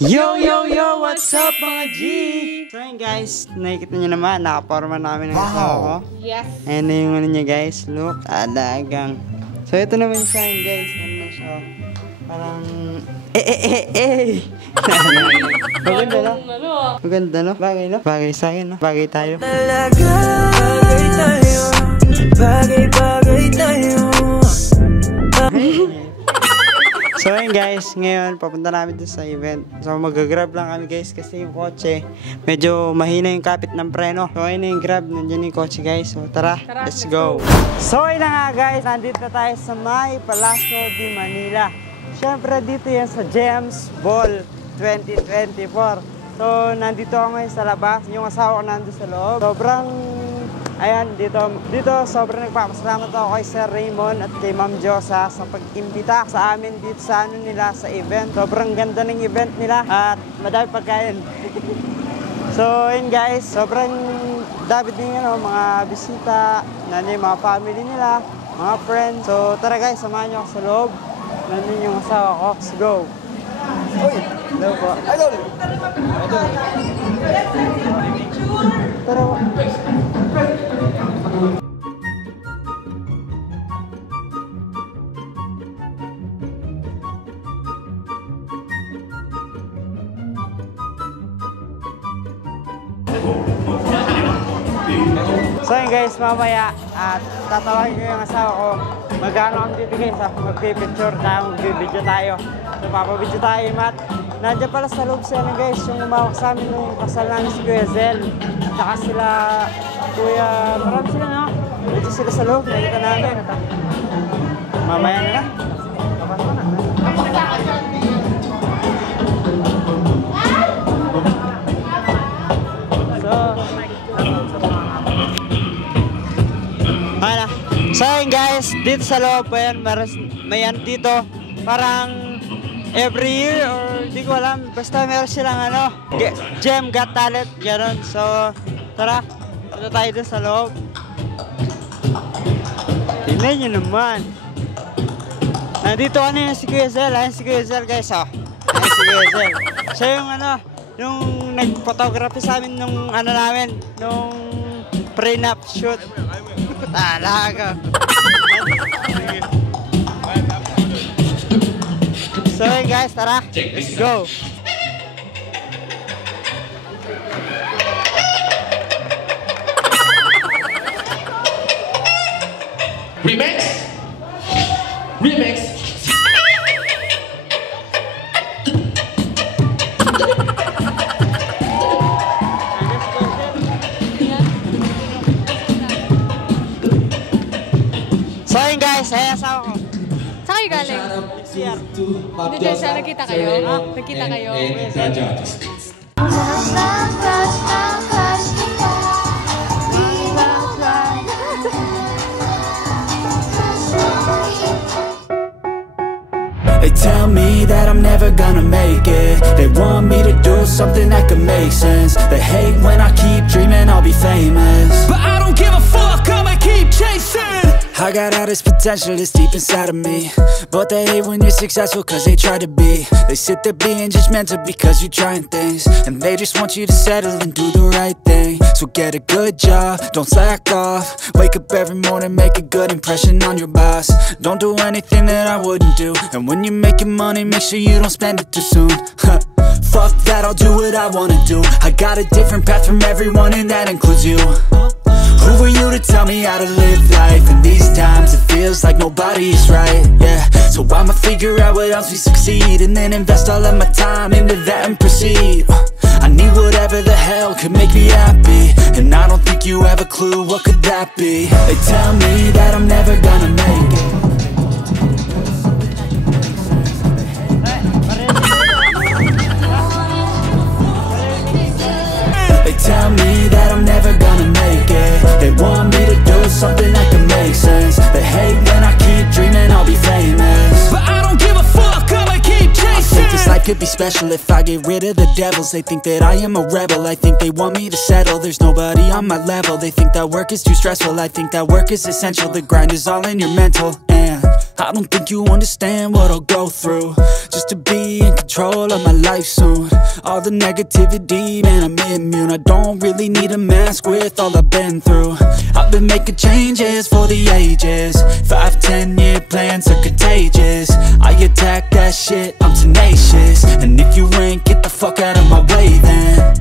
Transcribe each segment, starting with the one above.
Yo, yo, yo! What's up mga G? So yun guys, nakikita nyo naman, nakaporma namin ng asawa ko. Yes. Ayan na yung ano niya guys, look, talagang. So ito naman sa akin guys, ano na siya, parang, maganda no? Maganda no? Bagay no? Bagay sa akin no? Bagay tayo. Talaga, bagay tayo. Bagay tayo. So yun guys, ngayon papunta namin dun sa event. So mag-grab lang kami guys kasi yung kotse medyo mahina yung kapit ng preno. So ayun na yung grab, nandiyan yung kotse guys. So tara, let's go. So yun na nga guys, nandito tayo sa May Palacio de Manila. Siyempre dito yan sa Gems Ball 2024. So nandito ako ngayon sa labas, yung asawa ko nandito sa loob. Sobrang ayan, dito sobrang nagpapasalamat ako kay Sir Raymond at kay Ma'am Josa sa pag-imbita sa amin dito sa ano nila sa event. Sobrang ganda ng event nila at madami pagkain. So yun guys, sobrang dami din mga bisita, nandun yung mga family nila, mga friends. So tara guys, samahan nyo ako sa loob. Nandun yung asawa ko. Let's go! Hello po. Tara po. So yun guys, mamaya at tatawagin ko yung asawa ko. Magkano kami dito guys, magpipicture tayo, magbibideo tayo. So papabideo tayo Matt. Nandiyan pala sa loob siya guys, yung umawak sa amin nung kasal namin si Kuya Zel. Saka sila, Kuya, marami sila no? Dito sila sa loob, nakita namin. Mamaya na na. So yun guys, dito sa loob may ano dito, parang every year or di ko alam, basta meron silang ano, Gem Got Talent, gano'n. So tara, punta tayo dun sa loob. Tingnan nyo naman. Nandito kanina si Kuya Zel, ayun si Kuya Zel guys oh. Ayun si Kuya Zel. Siya yung ano, yung nag-photography sa amin nung ano namin, nung prenup shoot. Talaga. So guys, tara, let's go. Remix. So yun guys, ayan asawa ko. Saan kayo galing? Hindi siya, nagkita kayo? Nagkita kayo? They tell me that I'm never gonna make it. They want me to do something that could make sense. They hate when I keep dreaming I'll be famous, but I don't give a fuck, I'ma keep chasing. I got all this potential that's deep inside of me, but they hate when you're successful cause they try to be. They sit there being judgmental because you're trying things, and they just want you to settle and do the right thing. So get a good job, don't slack off. Wake up every morning, make a good impression on your boss. Don't do anything that I wouldn't do, and when you're making money, make sure you don't spend it too soon. Fuck that, I'll do what I wanna do. I got a different path from everyone and that includes you. Who are you to tell me how to live life? In these times it feels like nobody is right, yeah. So I'ma figure out what else we succeed, and then invest all of my time into that and proceed. I need whatever the hell could make me happy, and I don't think you have a clue what could that be. They tell me that I'm never gonna make it. They tell me that I'm never gonna make it. They want me to do something that can make sense. They hate when I keep dreaming I'll be famous, but I don't give a fuck, I'ma keep chasing. I think this life could be special if I get rid of the devils. They think that I am a rebel, I think they want me to settle. There's nobody on my level. They think that work is too stressful, I think that work is essential. The grind is all in your mental, and I don't think you understand what I'll go through just to be in control of my life soon. All the negativity, man, I'm immune. I don't really need a mask with all I've been through. I've been making changes for the ages. 5-10 year plans are contagious. I attack that shit, I'm tenacious. And if you ain't, get the fuck out of my way then.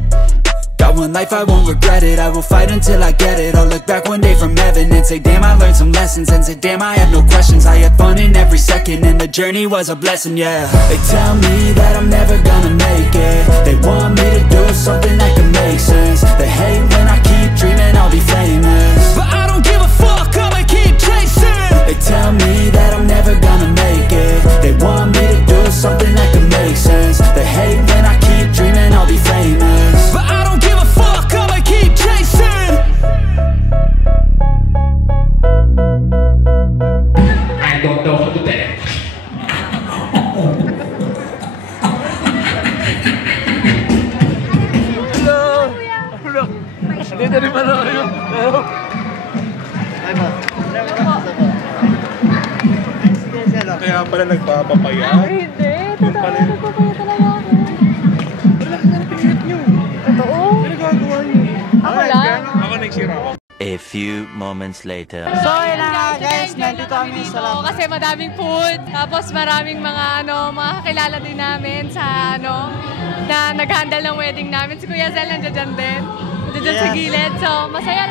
Got one life, I won't regret it. I will fight until I get it. I'll look back one day from heaven and say, damn, I learned some lessons. And say, damn, I had no questions. I had fun in every second, and the journey was a blessing, yeah. They tell me that I'm never gonna make it. They want me to do something that can make sense. They hate when I keep dreaming I'll be famous, but I don't give a fuck, I'ma keep chasing. They tell me that I'm never gonna make it. They want me to do something that can make sense. They hate when I keep dreaming I'll be famous, but I don't give a fuck, I'ma keep chasing. I don't know how to tell. Dito rin pala kayo. Kaya pala nagpapapaya. Hindi. Totoo. Nagpapaya talaga ako. Wala ka nang tingit nyo. Totoo? Ano nagagawa nyo? Ako lang. Ako nagsira ako. A few moments later. So yun na nga guys, nandito kami sa lab. Kasi madaming food, tapos maraming mga mga kakilala din namin sa na nag-handle ng wedding namin. Si Kuya Zel nandiyan dyan din. Nandiyan dyan sa Yes. gilid. So masaya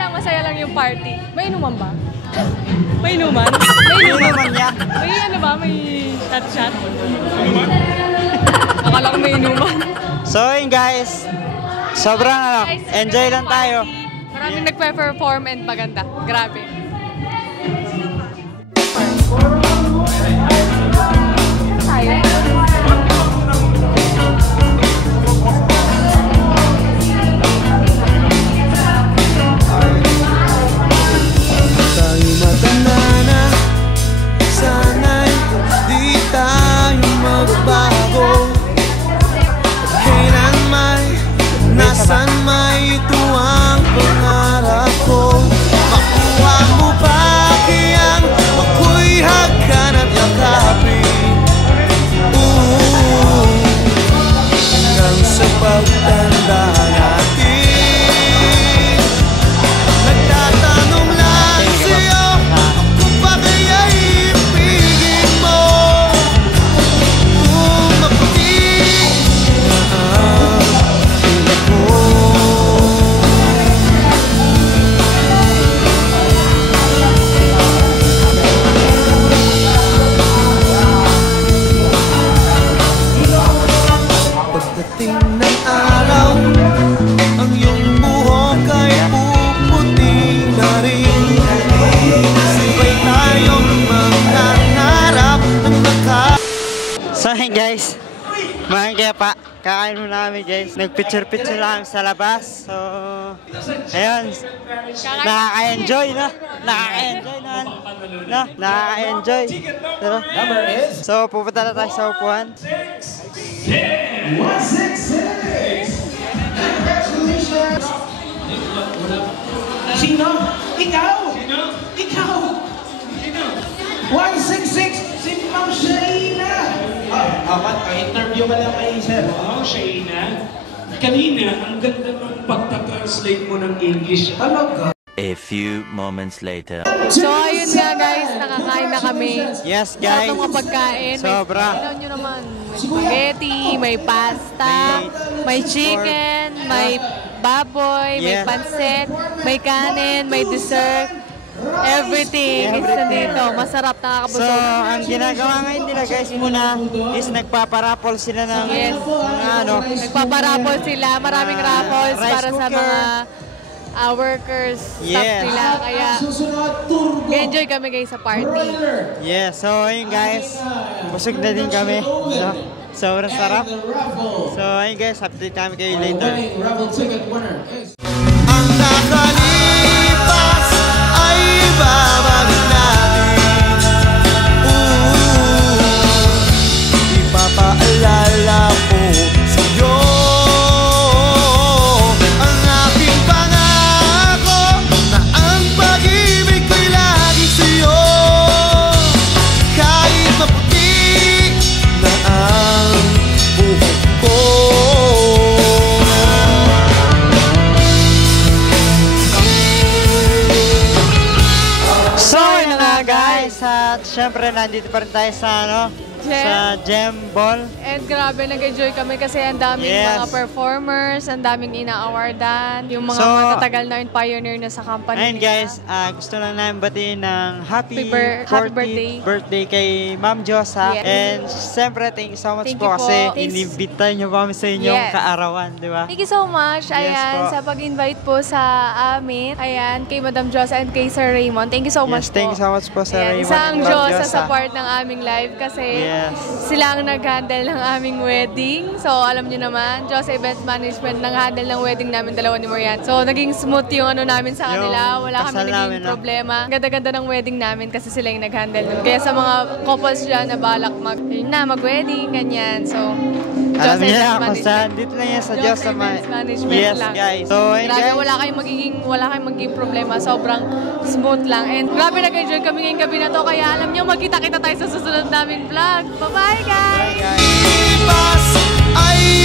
lang yung party. May inuman ba? May inuman? Ano naman niya? May may shot? Inuman? Akala ko may inuman. So yun guys, sobrang Guys, enjoy lang tayo. Maraming nagpe-perform and maganda. Grabe. Tayo. Tayo matanda na, sana'y di tayo magbago. Kailan may, nasan may, ito ang pangarap ko. Makuha mo ba kayang ako'y hagkan at yakapin? Hanggang sa pagtanda natin, nagtatanong lang sa'yo, ako ba kaya'y ibigin mo? Maputi na ang piling ko. Pagdating ng araw, ang iyong buhok ay puputi na rin. Sabay tayong mangangarap ng So yun guys, mga kaya pa, kakain muna kami guys. Nagpicture-picture lang sa labas. So, ayun, nakaka-enjoy na. Nakaka-enjoy na. No, nakaka-enjoy. Pero, so, pupunta na tayo sa upuan. 166! Sino? Ikaw? Sino? Ikaw? Sino? 166! Si Ma'am Shaina! Interview ka lang kay sir. Wow, Shaina. Kanina, ang ganda ng pagta-translate mo ng English. Talaga? A few moments later. So ayun nga guys, nakakain na kami. Yes Sarap guys. ng mga pagkain. Sobra. Tignan nyo naman. May spaghetti, may pasta, may chicken, may baboy, may Yes. pansit, may kanin, may dessert. Everything is nandito. Masarap, So, nakakabusog. ang ginagawa ngayon nila guys muna is nagpaparapol sila ng Yes. mga Nagpaparapol sila. Maraming raffles rice para sa cooker. mga workers, staff Yes. nila. Kaya enjoy kami guys sa party. Yeah, so ayun guys, busog na din kami. So, sobrang sarap. So ayun guys, update kami kayo later. Raffle ticket winner is... ang nakalipas ay babalik natin. Ipapaalala ko sa'yo ang aking pangako na ang pag-ibig ko'y lagi sa'yo. ko. So, yun na nga guys, at syempre nandito pa rin tayo sa sa Gem Ball. And grabe, nag-enjoy kami kasi ang daming Yes. mga performers, ang daming ina-awardan, yung mga So, matatagal na yung pioneer na sa company Ayun nila. guys, gusto lang namin batiin ng happy Happy 40th birthday kay Ma'am Josa. Yes. And siyempre, thank you so much Thank po you po. kasi Thanks. inibita niyo pa kami sa inyong Yes. kaarawan, di ba? Thank you so much, Yes ayan, po. sa pag-invite po sa amin. Ayan, kay Madam Josa and kay Sir Raymond. Thank you so much Yes, thank po. you so much po sa Ayan, Raymond isang and Ma'am Diyos sa Josa. support ng aming live kasi Yes. sila ang nag-handle ng aming wedding. So, alam nyo naman, Diyos Event Management nag-handle ng wedding namin dalawa ni Marian. So, naging smooth yung ano namin sa kanila. Yung Wala kami kasal naging namin, no? problema. Ganda-ganda ng wedding namin kasi sila yung nag-handle nun. Kaya sa mga couples dyan na balak mag-wedding, ganyan. So, Alam niyo na Event kung Management. saan. Dito lang yan sa Diyos Diyos sa Events Management Yes, lang. guys. So, ayun Grabe, guys. wala kayong magiging problema. Sobrang smooth lang. And grabe, nag-enjoy kami ngayong gabi na to. Kaya alam nyo, magkita-kita tayo sa susunod namin vlog. Bye-bye, guys! Bye, guys. Ibas ay